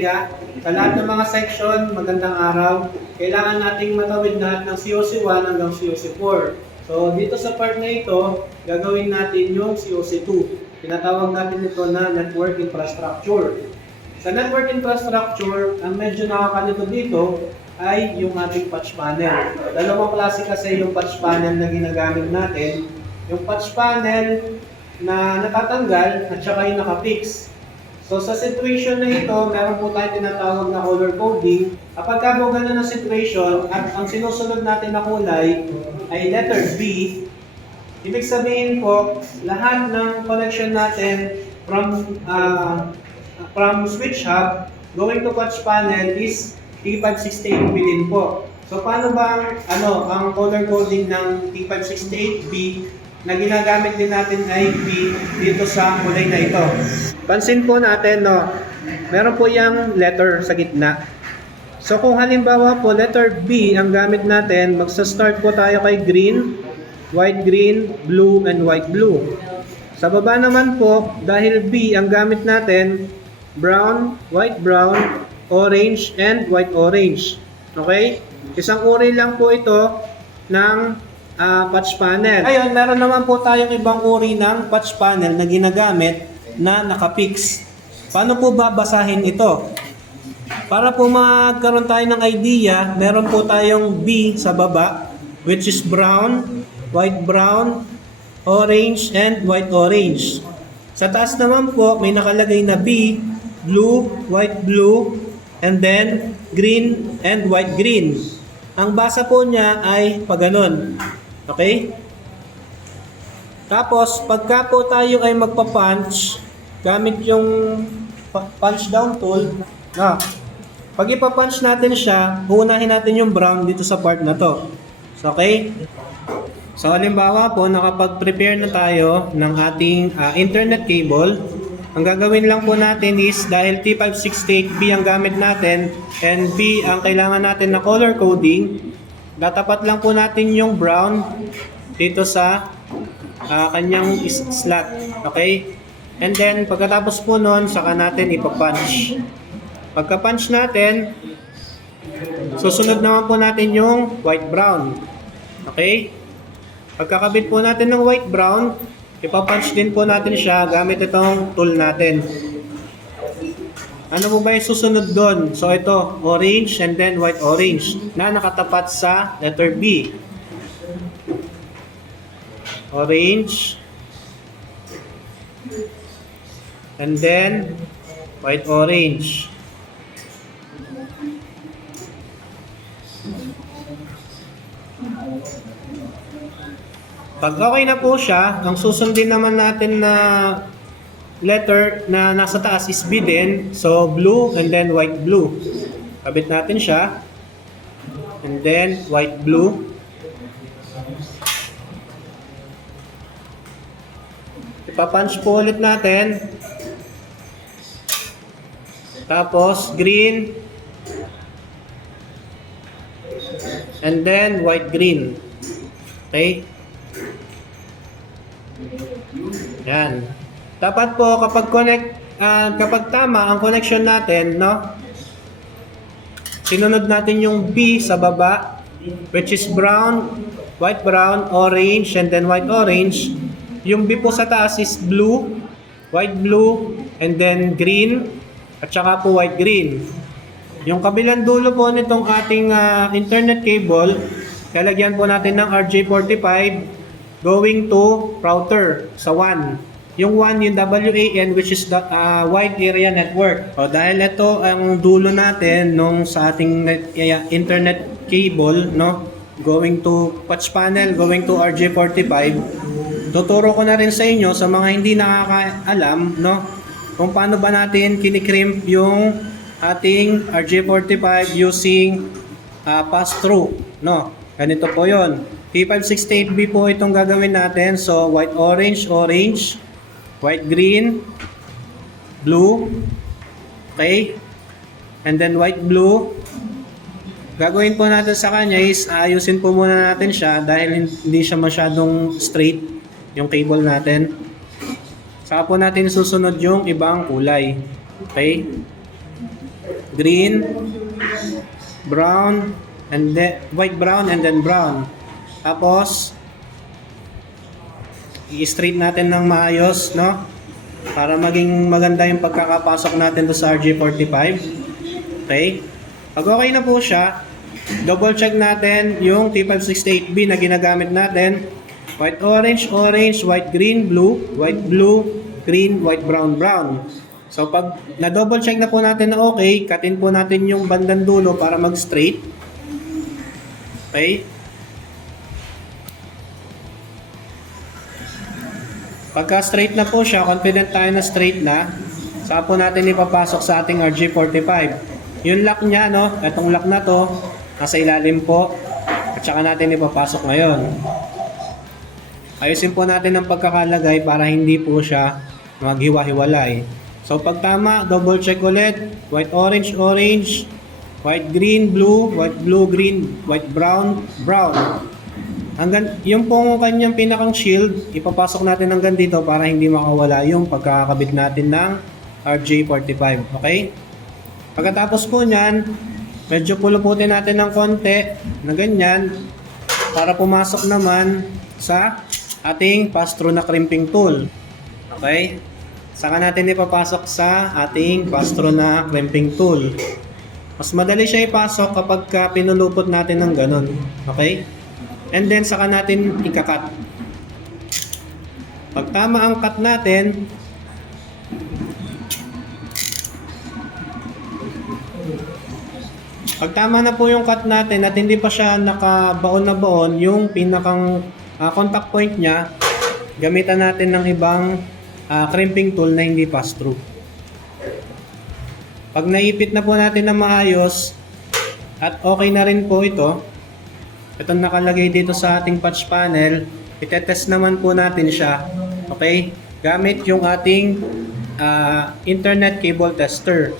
Ortega. Sa lahat ng mga section, magandang araw. Kailangan nating matawid lahat ng COC1 hanggang COC4. So, dito sa part na ito, gagawin natin yung COC2. Tinatawag natin ito na network infrastructure. Sa network infrastructure, ang medyo nakakalito dito ay yung ating patch panel. Dalawang klase kasi yung patch panel na ginagamit natin. Yung patch panel na natatanggal at saka yung nakafix. So sa situation na ito, meron po tayo tinatawag na color coding. Kapag ka po ganun ang situation at ang sinusunod natin na kulay ay letter B, ibig sabihin po, lahat ng connection natin from uh, from switch hub going to patch panel is T568B din po. So paano ba ang, ano, ang color coding ng T568B na ginagamit din natin ay B dito sa kulay na ito. Pansin po natin, no, meron po yung letter sa gitna. So kung halimbawa po letter B ang gamit natin, magsa-start po tayo kay green, white green, blue, and white blue. Sa baba naman po, dahil B ang gamit natin, brown, white brown, orange, and white orange. Okay? Isang uri lang po ito ng ah, patch panel. Ngayon, meron naman po tayong ibang uri ng patch panel na ginagamit na nakapix. Paano po babasahin ito? Para po magkaroon tayo ng idea, meron po tayong B sa baba, which is brown, white brown, orange, and white orange. Sa taas naman po, may nakalagay na B, blue, white blue, and then green and white green. Ang basa po niya ay paganon. Okay? Tapos, pagka po tayo ay magpa-punch, gamit yung punch down tool, na, pag ipa-punch natin siya, uunahin natin yung brown dito sa part na to. So, okay? So, halimbawa po, nakapag-prepare na tayo ng ating ah, internet cable. Ang gagawin lang po natin is, dahil T568B ang gamit natin, and B ang kailangan natin na color coding, Tatapat lang po natin yung brown dito sa ah, kanyang slot. Okay? And then, pagkatapos po nun, saka natin ipapunch. Pagka-punch natin, susunod naman po natin yung white-brown. Okay? Pagkakabit po natin ng white-brown, ipapunch din po natin siya gamit itong tool natin. Ano po ba yung susunod doon? So ito, orange and then white orange na nakatapat sa letter B. Orange and then white orange. Pag okay na po siya, ang susundin naman natin na letter na nasa taas is B din. So, blue and then white blue. Kabit natin siya. And then, white blue. Ipapunch po ulit natin. Tapos, green. And then, white green. Okay? Yan. Dapat po kapag connect ah, kapag tama ang connection natin, no? Sinunod natin yung B sa baba which is brown, white brown, orange and then white orange. Yung B po sa taas is blue, white blue and then green at saka po white green. Yung kabilang dulo po nitong ating ah, internet cable, lalagyan po natin ng RJ45 going to router sa WAN. Yung WAN, yung WAN which is the uh, wide area network. O dahil ito ang dulo natin nung sa ating net, kaya internet cable, no? Going to patch panel, going to RJ45. Tuturo ko na rin sa inyo sa mga hindi nakakaalam, no? Kung paano ba natin kinikrimp yung ating RJ45 using uh, pass-through, no? Ganito po yon. T568B po itong gagawin natin. So, white, orange, orange, white, green, blue, okay? And then white, blue. Gagawin po natin sa kanya is ayusin po muna natin siya dahil hindi siya masyadong straight yung cable natin. Saka po natin susunod yung ibang kulay. Okay? green, brown, and then white brown and then brown. Tapos i-straight natin ng maayos, no? Para maging maganda yung pagkakapasok natin do sa RG45. Okay? Pag okay na po siya, double check natin yung T568B na ginagamit natin. White orange, orange, white green, blue, white blue, green, white brown, brown. So pag na double check na po natin na okay, katin po natin yung bandang dulo para mag straight. Okay? Pagka straight na po siya, confident tayo na straight na, saka po natin ipapasok sa ating RG45. Yung lock niya, no, itong lock na to, nasa ilalim po, at saka natin ipapasok ngayon. Ayusin po natin ang pagkakalagay para hindi po siya maghiwa-hiwalay. So pag tama, double check ulit. White orange, orange. White green, blue. White blue, green. White brown, brown. Hanggang, yung pong kanyang pinakang shield, ipapasok natin hanggang dito para hindi makawala yung pagkakabit natin ng RJ45. Okay? Pagkatapos po niyan, medyo puluputin natin ng konti na ganyan para pumasok naman sa ating pastro na crimping tool. Okay? Saka natin ipapasok sa ating pastro na crimping tool. Mas madali siya ipasok kapag ka pinulupot natin ng ganun. Okay? And then saka natin ikakat. Pag tama ang cut natin, pag tama na po yung cut natin at hindi pa siya nakabaon na baon, yung pinakang ah, contact point niya, gamitan natin ng ibang ah, crimping tool na hindi pass-through. Pag naipit na po natin na maayos, at okay na rin po ito, itong nakalagay dito sa ating patch panel, itetest naman po natin siya. Okay? Gamit yung ating ah, internet cable tester.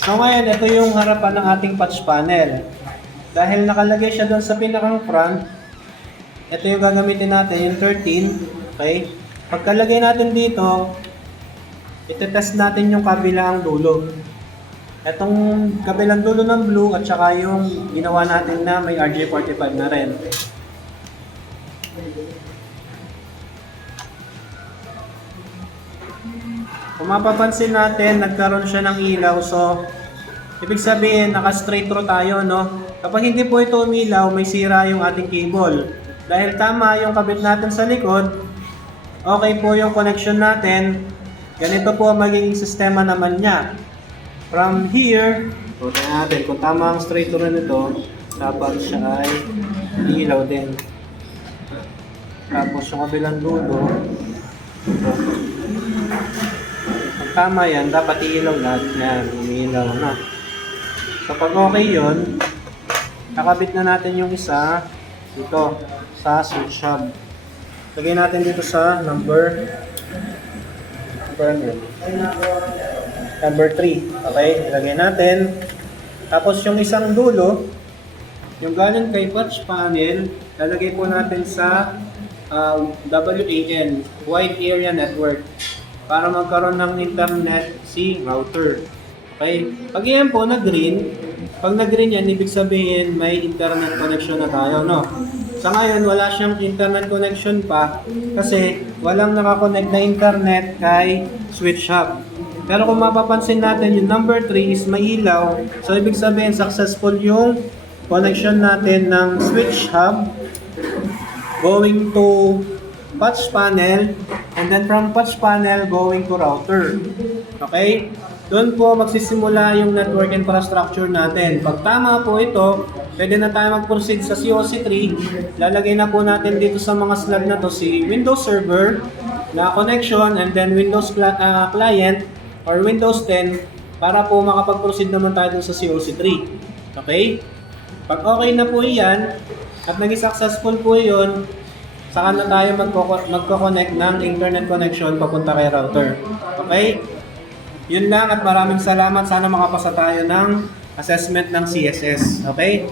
So ngayon, ito yung harapan ng ating patch panel. Dahil nakalagay siya doon sa pinakang front, ito yung gagamitin natin, yung 13. Okay? Pagkalagay natin dito, itetest natin yung kabilang dulo. Itong kabilang dulo ng blue at saka yung ginawa natin na may RJ45 na rin. Kung mapapansin natin, nagkaroon siya ng ilaw. So, ibig sabihin, naka-straight through tayo, no? Kapag hindi po ito umilaw, may sira yung ating cable. Dahil tama yung kabit natin sa likod, okay po yung connection natin. Ganito po magiging sistema naman niya. From here, tuloy natin kung tama ang straight through nito, dapat siya ay ilaw din. Tapos yung kabilang dulo, ito. Pag tama yan, dapat iilaw lahat yan. Umiilaw na. So pag okay yun, nakabit na natin yung isa dito sa switch hub. Lagay natin dito sa number yun? Number 3. Okay, ilagay natin. Tapos yung isang dulo, yung galing kay patch panel, lalagay po natin sa uh, WAN, Wide Area Network, para magkaroon ng internet si router. Okay, pag yan po na green, pag na green yan, ibig sabihin may internet connection na tayo, no? Sa ngayon, wala siyang internet connection pa kasi walang nakakonect na internet kay switch hub. Pero kung mapapansin natin, yung number 3 is may ilaw. So, ibig sabihin, successful yung connection natin ng switch hub going to patch panel and then from patch panel going to router. Okay? Doon po magsisimula yung network infrastructure natin. Pag tama po ito, pwede na tayo mag-proceed sa COC3. Lalagay na po natin dito sa mga slot na to si Windows Server na connection and then Windows cli- ah, Client or Windows 10 para po makapag-proceed naman tayo sa COC3. Okay? Pag okay na po iyan at naging successful po yun, saka na tayo magko- magko-connect ng internet connection papunta kay router. Okay? Yun lang at maraming salamat. Sana makapasa tayo ng assessment ng CSS. Okay?